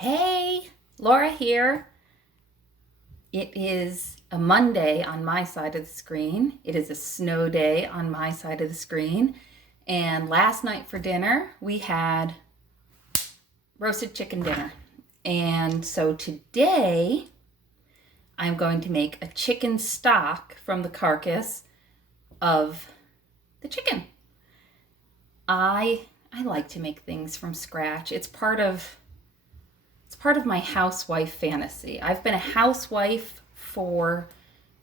Hey, Laura here. It is a Monday on my side of the screen. It is a snow day on my side of the screen. And last night for dinner, we had roasted chicken dinner. And so today, I'm going to make a chicken stock from the carcass of the chicken. I like to make things from scratch. It's part of my housewife fantasy. I've been a housewife for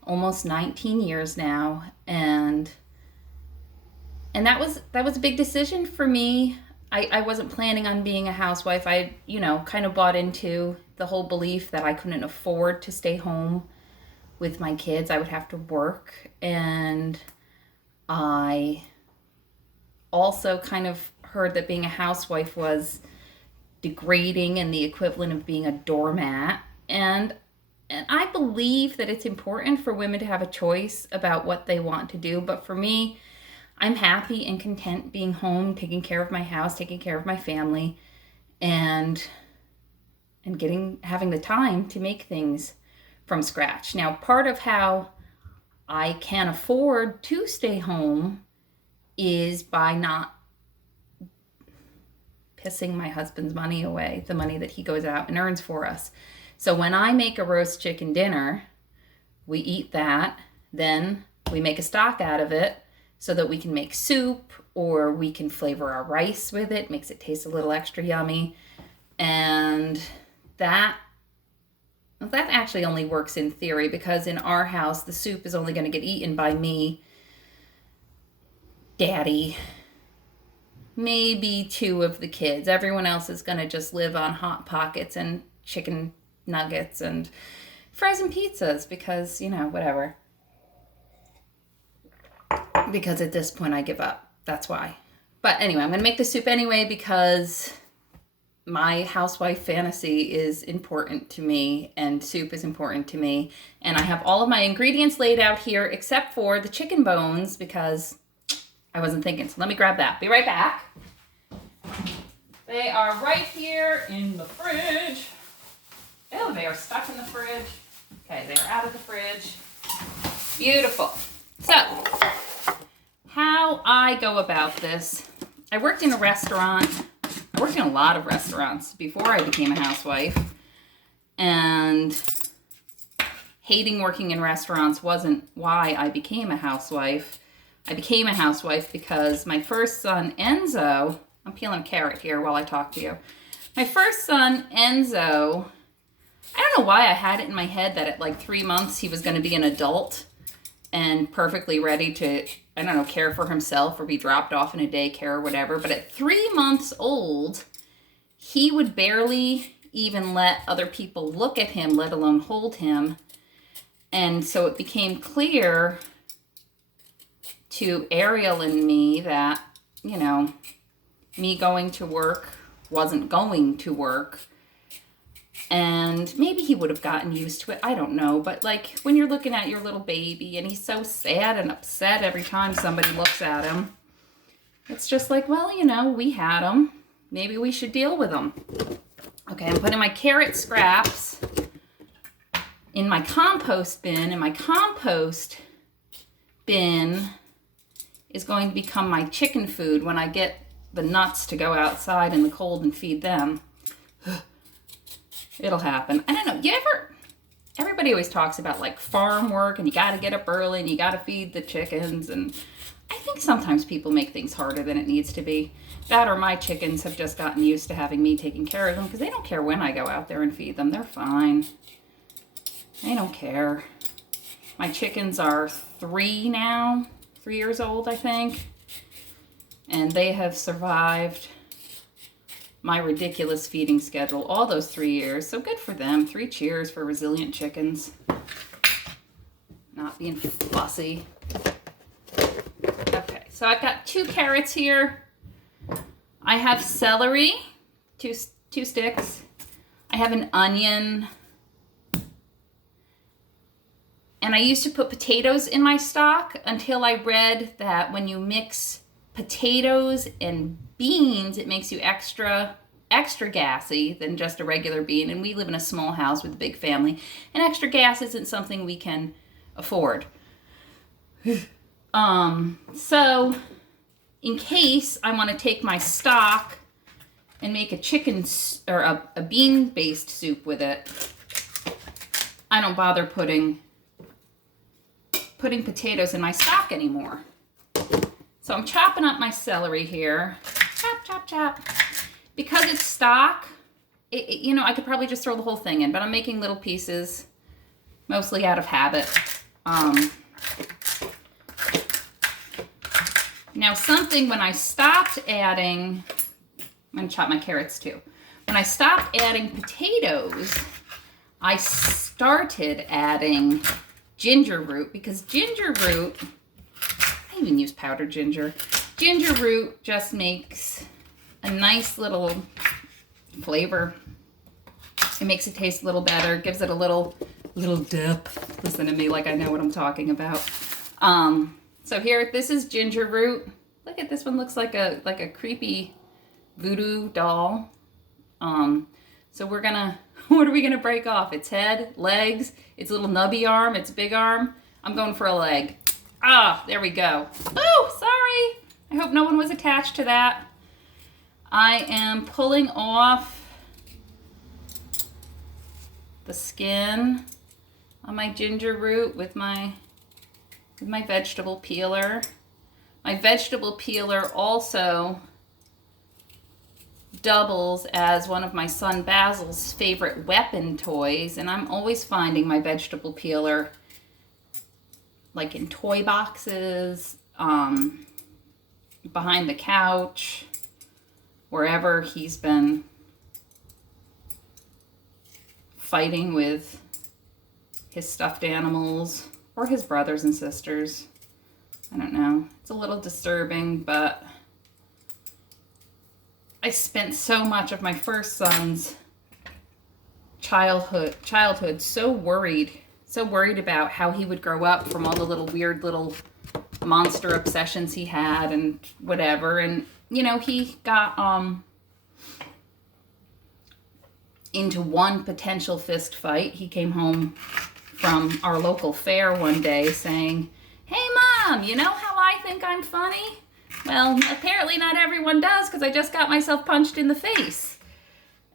almost 19 years now, and that was a big decision for me. I wasn't planning on being a housewife. I, kind of bought into the whole belief that I couldn't afford to stay home with my kids. I would have to work, and I also kind of heard that being a housewife was degrading and the equivalent of being a doormat. And I believe that it's important for women to have a choice about what they want to do. But for me, I'm happy and content being home, taking care of my house, taking care of my family, and having the time to make things from scratch. Now, part of how I can afford to stay home is by not pissing my husband's money away, the money that he goes out and earns for us. So when I make a roast chicken dinner, we eat that, then we make a stock out of it so that we can make soup, or we can flavor our rice with it, makes it taste a little extra yummy. And that actually only works in theory, because in our house, the soup is only going to get eaten by me, Daddy, maybe two of the kids. Everyone else is going to just live on Hot Pockets and chicken nuggets and frozen pizzas because, whatever. Because at this point I give up. That's why. But anyway, I'm going to make the soup anyway because my housewife fantasy is important to me and soup is important to me. And I have all of my ingredients laid out here except for the chicken bones because I wasn't thinking. So let me grab that. Be right back. They are right here in the fridge. Oh, they are stuck in the fridge. Okay, they are out of the fridge. Beautiful. So, how I go about this. I worked in a restaurant. I worked in a lot of restaurants before I became a housewife. And hating working in restaurants wasn't why I became a housewife. I became a housewife because my first son, Enzo, I'm peeling a carrot here while I talk to you. My first son, Enzo, I don't know why I had it in my head that at like 3 months he was going to be an adult and perfectly ready to, care for himself or be dropped off in a daycare or whatever. But at 3 months old, he would barely even let other people look at him, let alone hold him. And so it became clear to Ariel and me that, me going to work wasn't going to work. And maybe he would have gotten used to it. I don't know. But like when you're looking at your little baby and he's so sad and upset every time somebody looks at him, it's just like, well, we had him. Maybe we should deal with him. Okay, I'm putting my carrot scraps in my compost bin. And my compost bin is going to become my chicken food when I get the nuts to go outside in the cold and feed them. It'll happen. I don't know. Everybody always talks about like farm work and you got to get up early and you got to feed the chickens. And I think sometimes people make things harder than it needs to be. That or my chickens have just gotten used to having me taking care of them because they don't care when I go out there and feed them. They're fine. They don't care. My chickens are 3 now. 3 years old, I think. And they have survived my ridiculous feeding schedule all those 3 years. So good for them. 3 cheers for resilient chickens. Not being fussy. Okay, so I've got 2 carrots here. I have celery, two sticks. I have an onion. And I used to put potatoes in my stock until I read that when you mix potatoes and beans, it makes you extra extra gassy than just a regular bean, and we live in a small house with a big family, and extra gas isn't something we can afford. So in case I want to take my stock and make a chicken or a bean-based soup with it, I don't bother putting potatoes in my stock anymore. So I'm chopping up my celery here. Chop, chop, chop. Because it's stock, you know, I could probably just throw the whole thing in, but I'm making little pieces, mostly out of habit. Now something, when I stopped adding, I'm going to chop my carrots too. When I stopped adding potatoes, I started adding ginger root, because ginger root, I even use powdered ginger. Ginger root just makes a nice little flavor. It makes it taste a little better, gives it a little depth. Listen to me like I know what I'm talking about. So here, this is ginger root. Look at this one, looks like a creepy voodoo doll. So we're gonna, what are we gonna break off? Its head, legs, its little nubby arm, its big arm. I'm going for a leg. Ah, there we go. Oh, sorry. I hope no one was attached to that. I am pulling off the skin on my ginger root with my vegetable peeler. My vegetable peeler also doubles as one of my son Basil's favorite weapon toys, and I'm always finding my vegetable peeler like in toy boxes, behind the couch, wherever he's been fighting with his stuffed animals or his brothers and sisters. I don't know. It's a little disturbing, but I spent so much of my first son's childhood so worried about how he would grow up from all the little weird little monster obsessions he had and whatever. And, you know, he got into one potential fist fight. He came home from our local fair one day saying, "Hey, Mom, you know how I think I'm funny? Well, apparently not everyone does, because I just got myself punched in the face."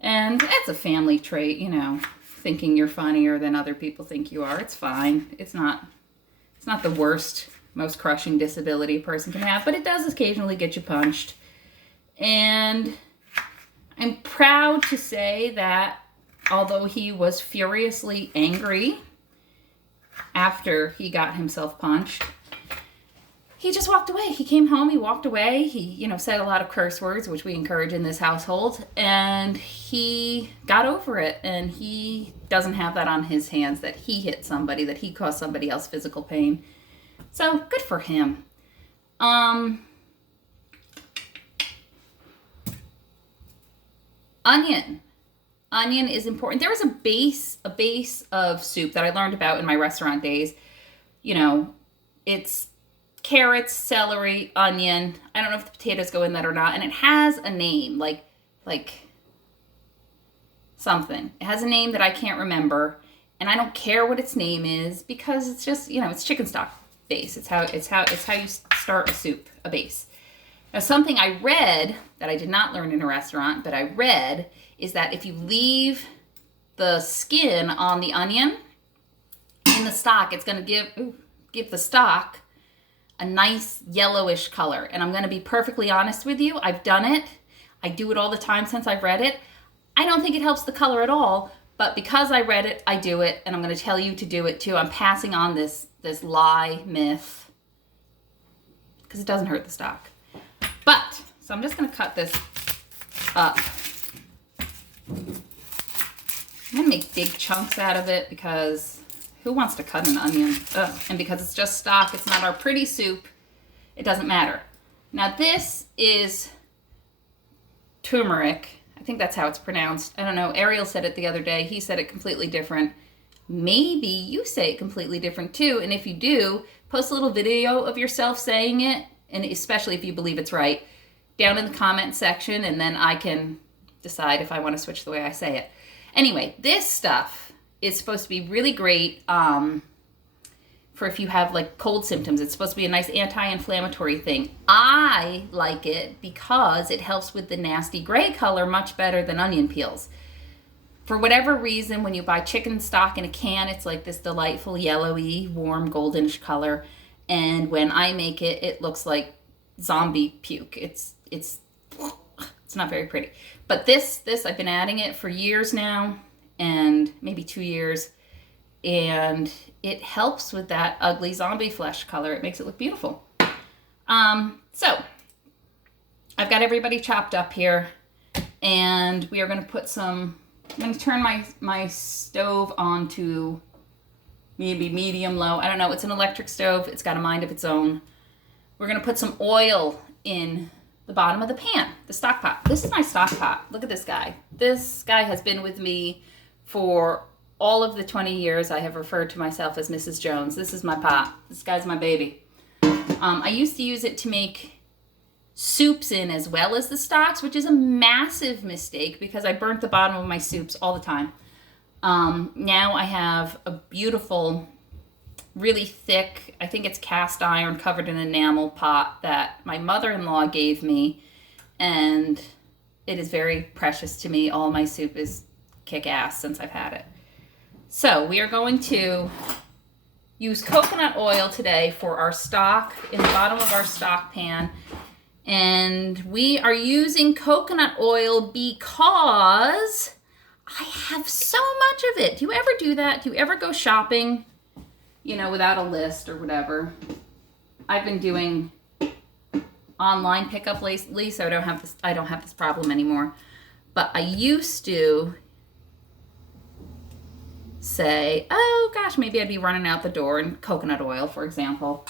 And that's a family trait, you know, thinking you're funnier than other people think you are. It's fine. It's not the worst, most crushing disability a person can have, but it does occasionally get you punched. And I'm proud to say that although he was furiously angry after he got himself punched, he just walked away. He came home, he walked away. He, you know, said a lot of curse words, which we encourage in this household, and he got over it. And he doesn't have that on his hands, that he hit somebody, that he caused somebody else physical pain. So good for him. Onion is important. There was a base of soup that I learned about in my restaurant days. You know, it's carrots, celery, onion. I don't know if the potatoes go in that or not. And it has a name, like something. It has a name that I can't remember. And I don't care what its name is, because it's just, you know, it's chicken stock base. It's how you start a soup, a base. Now, something I read that I did not learn in a restaurant, but I read, is that if you leave the skin on the onion in the stock, it's going to give the stock a nice yellowish color. And I'm going to be perfectly honest with you. I've done it. I do it all the time since I've read it. I don't think it helps the color at all, but because I read it, I do it, and I'm going to tell you to do it too. I'm passing on this lie myth, because it doesn't hurt the stock. But, so I'm just going to cut this up. I'm going to make big chunks out of it, because who wants to cut an onion? Ugh. And because it's just stock, it's not our pretty soup, it doesn't matter. Now this is turmeric. I think that's how it's pronounced. I don't know. Ariel said it the other day. He said it completely different. Maybe you say it completely different too. And if you do, post a little video of yourself saying it, and especially if you believe it's right, down in the comment section, and then I can decide if I want to switch the way I say it. Anyway, this stuff is supposed to be really great for if you have like cold symptoms. It's supposed to be a nice anti-inflammatory thing. I like it because it helps with the nasty gray color much better than onion peels. For whatever reason, when you buy chicken stock in a can, it's like this delightful yellowy, warm, goldenish color. And when I make it, it looks like zombie puke. It's not very pretty. But this I've been adding it for years now, and maybe 2 years. And it helps with that ugly zombie flesh color. It makes it look beautiful. So I've got everybody chopped up here, and we are going to put some. I'm going to turn my stove on to maybe medium low. I don't know. It's an electric stove. It's got a mind of its own. We're going to put some oil in the bottom of the pan, the stock pot. This is my stock pot. Look at this guy. This guy has been with me for all of the 20 years I have referred to myself as Mrs. Jones. This is my pot. This guy's my baby. I used to use it to make soups in as well as the stocks, which is a massive mistake because I burnt the bottom of my soups all the time. Now I have a beautiful, really thick, I think it's cast iron covered in enamel pot that my mother-in-law gave me, and it is very precious to me. All my soup is kick-ass since I've had it. So we are going to use coconut oil today for our stock in the bottom of our stock pan. And we are using coconut oil because I have so much of it. Do you ever do that? Do you ever go shopping, without a list or whatever? I've been doing online pickup lately, so I don't have this problem anymore. But I used to say, oh gosh, maybe I'd be running out the door in coconut oil, for example.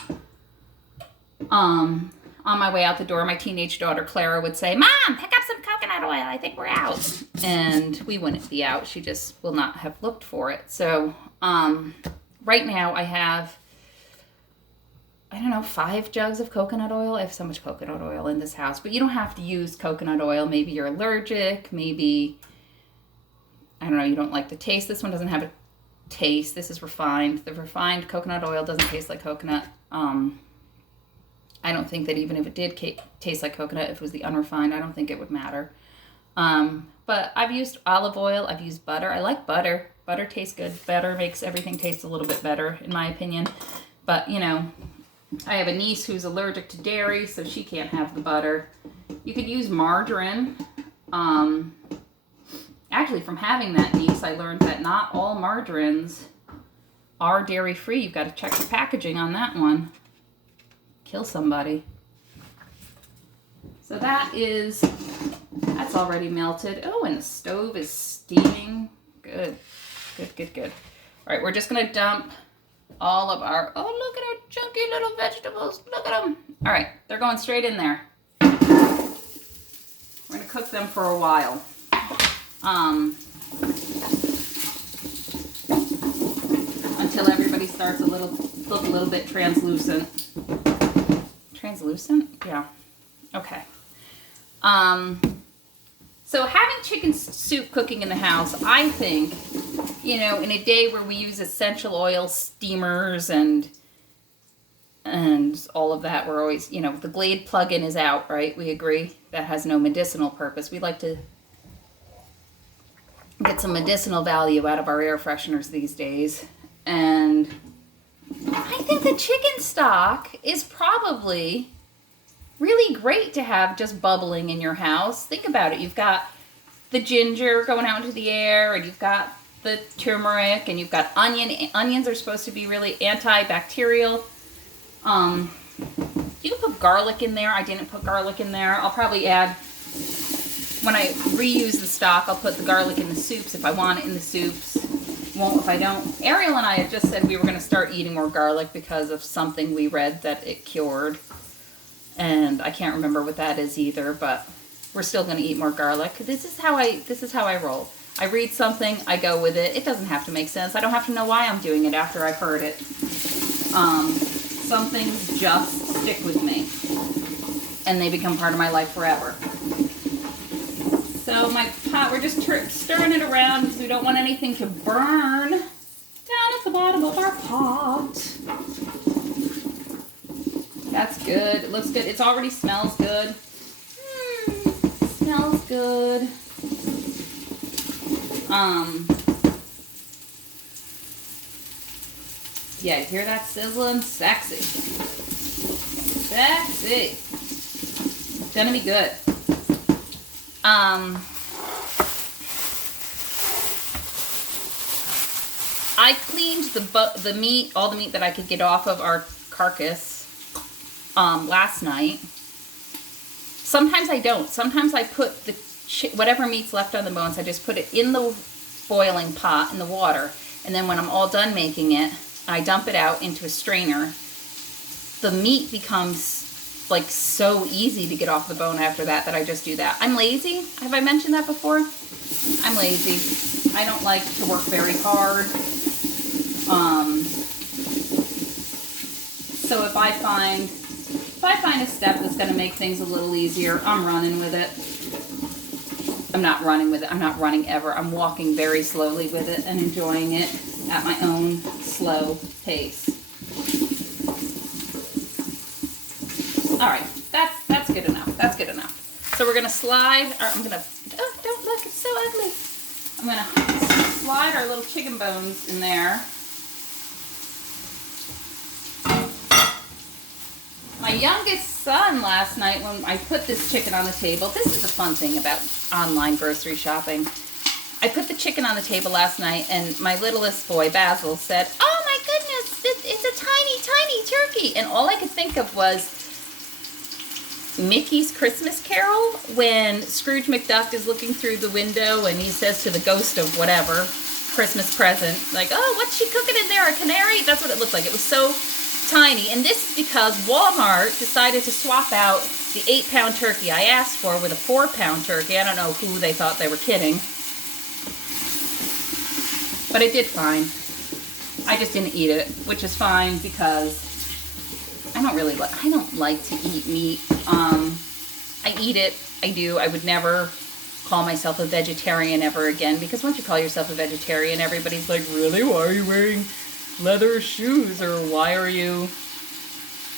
On my way out the door, my teenage daughter Clara would say, Mom, pick up some coconut oil. I think we're out. And we wouldn't be out. She just will not have looked for it. So right now I have, 5 jugs of coconut oil. I have so much coconut oil in this house. But you don't have to use coconut oil. Maybe you're allergic. Maybe, you don't like the taste. This one doesn't have a taste. This is refined. The refined coconut oil doesn't taste like coconut. I don't think that even if it did taste like coconut, if it was the unrefined, I don't think it would matter. But I've used olive oil. I've used butter. I like butter. Butter tastes good. Butter makes everything taste a little bit better, in my opinion. But, I have a niece who's allergic to dairy, so she can't have the butter. You could use margarine. Actually, from having that niece, I learned that not all margarines are dairy-free. You've got to check the packaging on that one. Kill somebody. So that's already melted. Oh, and the stove is steaming. Good. All right, we're just going to dump all of our, oh, look at our chunky little vegetables. Look at them. All right, they're going straight in there. We're going to cook them for a while. Until everybody starts to look a little bit translucent. Translucent? Yeah. Okay. So having chicken soup cooking in the house, I think, in a day where we use essential oil steamers and all of that, we're always, the Glade plug-in is out, right? We agree that has no medicinal purpose. We like to get some medicinal value out of our air fresheners these days. And I think the chicken stock is probably really great to have just bubbling in your house. Think about it. You've got the ginger going out into the air, and you've got the turmeric, and you've got onion. Onions are supposed to be really antibacterial. You can put garlic in there. I didn't put garlic in there. I'll probably add, when I reuse the stock, I'll put the garlic in the soups if I want it in the soups. Won't if I don't. Ariel and I have just said we were going to start eating more garlic because of something we read that it cured. And I can't remember what that is either, but we're still going to eat more garlic. This is how I roll. I read something, I go with it. It doesn't have to make sense. I don't have to know why I'm doing it after I've heard it. Some things just stick with me, and they become part of my life forever. So my pot, we're just stirring it around because we don't want anything to burn down at the bottom of our pot. That's good. It looks good. It already smells good. Smells good. Yeah, you hear that sizzling? Sexy. Sexy. It's gonna be good. I cleaned the meat, all the meat that I could get off of our carcass last night. Sometimes I don't. Sometimes I put the whatever meat's left on the bones, I just put it in the boiling pot in the water, and then when I'm all done making it, I dump it out into a strainer. The meat becomes like so easy to get off the bone after that I just do that. I'm lazy. Have I mentioned that before? I'm lazy. I don't like to work very hard. So if I find a step that's going to make things a little easier, I'm running with it. I'm not running with it. I'm not running ever. I'm walking very slowly with it and enjoying it at my own slow pace. All right, that's good enough. That's good enough. So we're gonna slide. Don't look, it's so ugly. I'm gonna slide our little chicken bones in there. My youngest son last night, when I put this chicken on the table, this is the fun thing about online grocery shopping. I put the chicken on the table last night, and my littlest boy, Basil, said, "Oh my goodness, it's a tiny, tiny turkey." And all I could think of was Mickey's Christmas Carol, when Scrooge McDuck is looking through the window and he says to the ghost of whatever Christmas present, like, "Oh, what's she cooking in there, a canary?" That's what it looked like. It was so tiny. And this is because Walmart decided to swap out the 8-pound turkey I asked for with a 4-pound turkey. I don't know who they thought they were kidding. But it did fine. I just didn't eat it, which is fine because I don't like to eat meat. I eat it. I do. I would never call myself a vegetarian ever again, because once you call yourself a vegetarian, everybody's like, "Really? Why are you wearing leather shoes?" Or "Why are you,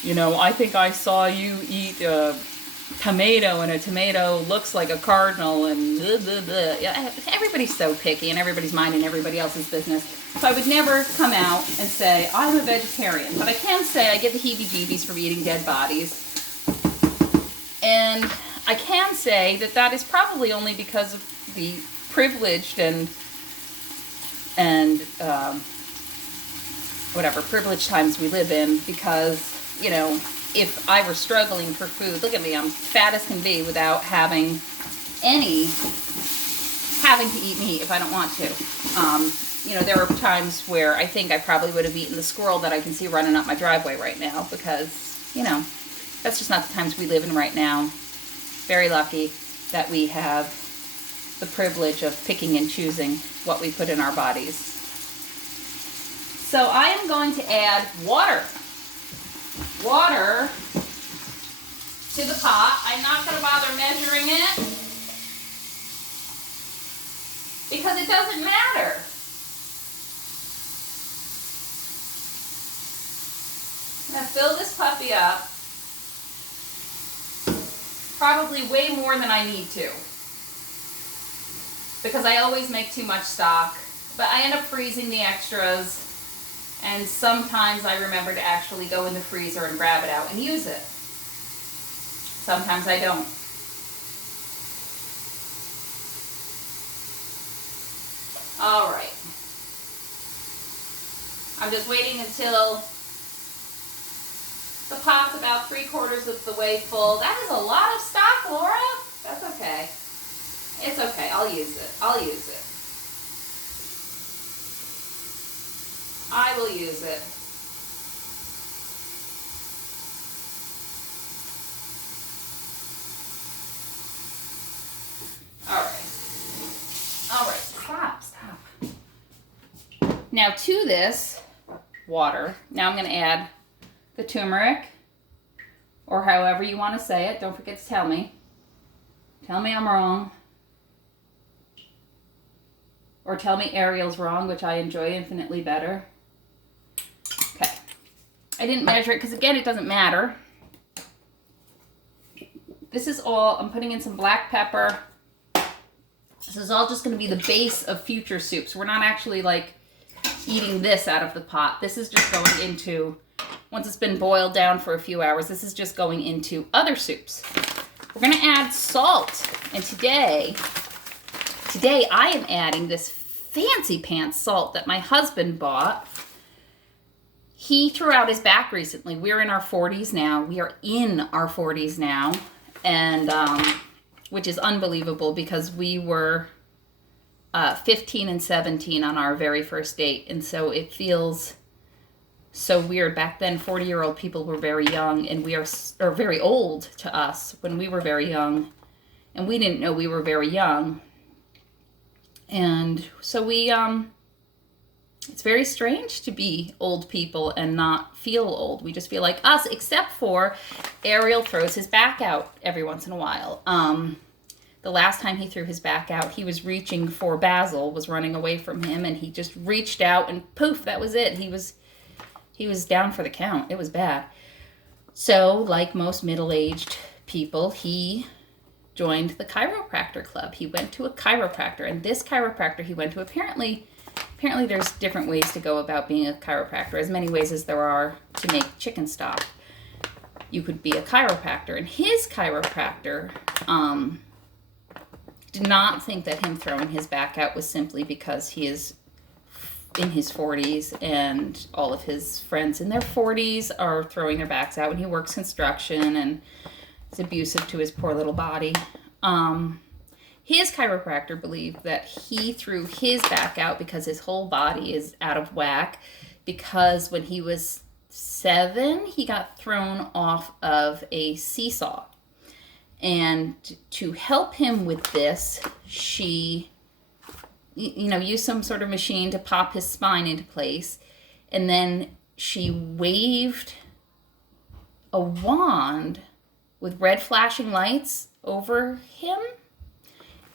I think I saw you eat a tomato, and a tomato looks like a cardinal," and blah, blah, blah. Yeah, everybody's so picky, and everybody's minding everybody else's business. So I would never come out and say, "I'm a vegetarian." But I can say I get the heebie-jeebies from eating dead bodies. And I can say that is probably only because of the privileged and privileged times we live in, because, if I were struggling for food, look at me, I'm fat as can be without having to eat meat if I don't want to. There were times where I think I probably would have eaten the squirrel that I can see running up my driveway right now, because, that's just not the times we live in right now. Very lucky that we have the privilege of picking and choosing what we put in our bodies. So I am going to add water to the pot. I'm not going to bother measuring it because it doesn't matter. I'm going to fill this puppy up, probably way more than I need to, because I always make too much stock, but I end up freezing the extras, and sometimes I remember to actually go in the freezer and grab it out and use it. Sometimes I don't. All right. I'm just waiting until the pot's about 3/4 of the way full. That is a lot of stock, Laura. That's okay. It's okay. I'll use it. I will use it. All right. Stop. Now to this water, now I'm going to add the turmeric, or however you want to say it. Don't forget to tell me. Tell me I'm wrong. Or tell me Ariel's wrong, which I enjoy infinitely better. Okay. I didn't measure it because, again, it doesn't matter. This is all, I'm putting in some black pepper. This is all just going to be the base of future soups. We're not actually like eating this out of the pot. This is just going into, once it's been boiled down for a few hours, this is just going into other soups. We're going to add salt. And today I am adding this fancy pants salt that my husband bought. He threw out his back recently. We're in our 40s now. We are in our 40s now. And, which is unbelievable because we were 15 and 17 on our very first date. And so it feels so weird. Back then, 40-year-old people were very young, and we are very old to us when we were very young. And we didn't know we were very young. And so we, it's very strange to be old people and not feel old. We just feel like us, except for Ariel throws his back out every once in a while. The last time he threw his back out, he was reaching for Basil, was running away from him, and he just reached out and poof, that was it. He was down for the count. It was bad. So, like most middle-aged people, he joined the chiropractor club. He went to a chiropractor, and this chiropractor he went to, apparently there's different ways to go about being a chiropractor, as many ways as there are to make chicken stock. You could be a chiropractor, and his chiropractor did not think that him throwing his back out was simply because he is in his 40s and all of his friends in their 40s are throwing their backs out, and he works construction and is abusive to his poor little body. His chiropractor believed that he threw his back out because his whole body is out of whack, because when he was 7, he got thrown off of a seesaw. And to help him with this, she, used some sort of machine to pop his spine into place. And then she waved a wand with red flashing lights over him.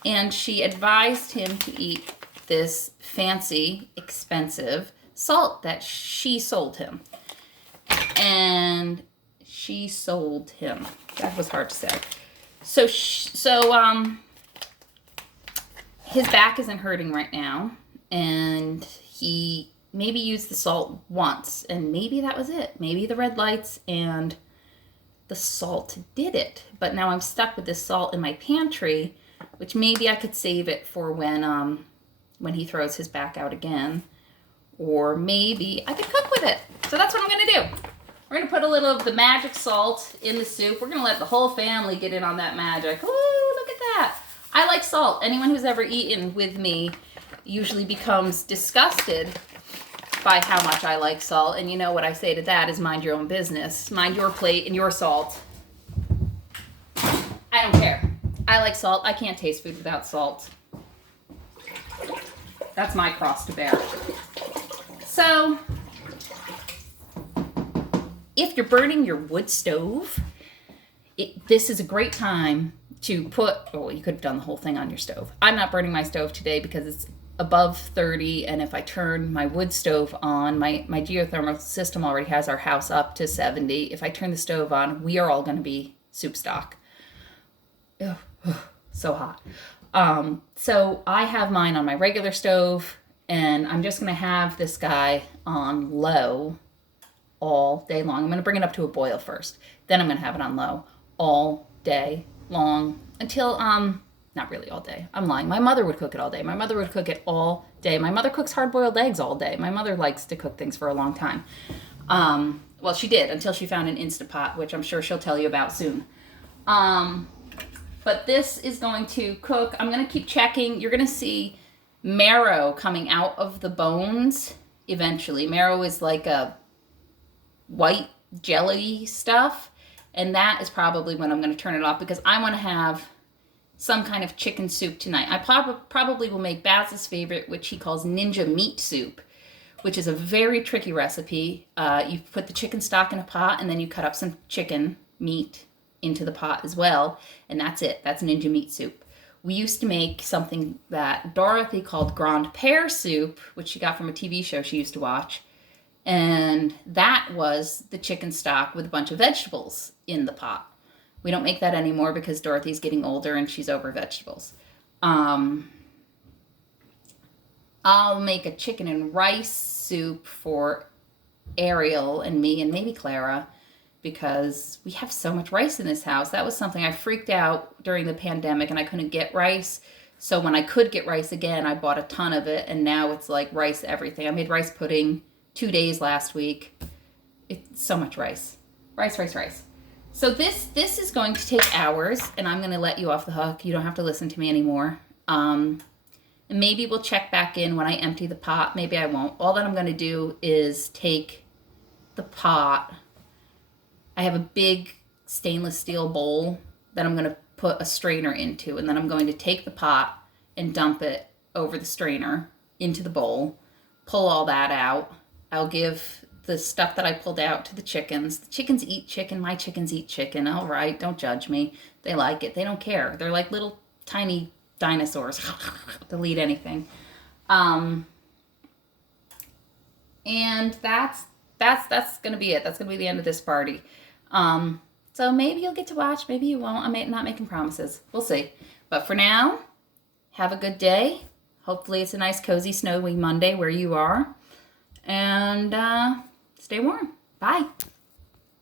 And she advised him to eat this fancy, expensive salt that she sold him. And she sold him. That was hard to say. So his back isn't hurting right now, and he maybe used the salt once, and maybe that was it. Maybe the red lights and the salt did it. But now I'm stuck with this salt in my pantry, which maybe I could save it for when he throws his back out again, or maybe I could cook with it. So that's what I'm going to do. We're going to put a little of the magic salt in the soup. We're going to let the whole family get in on that magic. Ooh, look at that. I like salt. Anyone who's ever eaten with me usually becomes disgusted by how much I like salt. And you know what I say to that is mind your own business. Mind your plate and your salt. I don't care. I like salt. I can't taste food without salt. That's my cross to bear. So, if you're burning your wood stove, this is a great time to put, you could have done the whole thing on your stove. I'm not burning my stove today because it's above 30, and if I turn my wood stove on, my geothermal system already has our house up to 70. If I turn the stove on, we are all going to be soup stock. Ugh, so hot. So I have mine on my regular stove, and I'm just going to have this guy on low all day long. I'm going to bring it up to a boil first. Then I'm going to have it on low all day long until, not really all day. I'm lying. My mother would cook it all day. My mother would cook it all day. My mother cooks hard-boiled eggs all day. My mother likes to cook things for a long time. Well, she did until she found an Instapot, which I'm sure she'll tell you about soon. But this is going to cook. I'm going to keep checking. You're going to see marrow coming out of the bones eventually. Marrow is like a white jelly stuff, and that is probably when I'm going to turn it off, because I want to have some kind of chicken soup tonight. I probably will make Basil's favorite, which he calls ninja meat soup, which is a very tricky recipe. You put the chicken stock in a pot, and then you cut up some chicken meat into the pot as well, and that's it. That's ninja meat soup. We used to make something that Dorothy called Grand Pear soup, which she got from a TV show she used to watch. And that was the chicken stock with a bunch of vegetables in the pot. We don't make that anymore because Dorothy's getting older and she's over vegetables. I'll make a chicken and rice soup for Ariel and me and maybe Clara, because we have so much rice in this house. That was something I freaked out during the pandemic, and I couldn't get rice. So when I could get rice again, I bought a ton of it, and now it's like rice everything. I made rice pudding 2 days last week. It's so much rice. Rice. So this is going to take hours, and I'm going to let you off the hook. You don't have to listen to me anymore. And maybe we'll check back in when I empty the pot. Maybe I won't. All that I'm going to do is take the pot. I have a big stainless steel bowl that I'm going to put a strainer into, and then I'm going to take the pot and dump it over the strainer into the bowl, pull all that out. I'll give the stuff that I pulled out to the chickens. The chickens eat chicken. My chickens eat chicken. All right, don't judge me. They like it. They don't care. They're like little tiny dinosaurs. They'll eat anything. And that's going to be it. That's going to be the end of this party. So maybe you'll get to watch, maybe you won't. I'm not making promises. We'll see. But for now, have a good day. Hopefully it's a nice, cozy, snowy Monday where you are. And stay warm. Bye.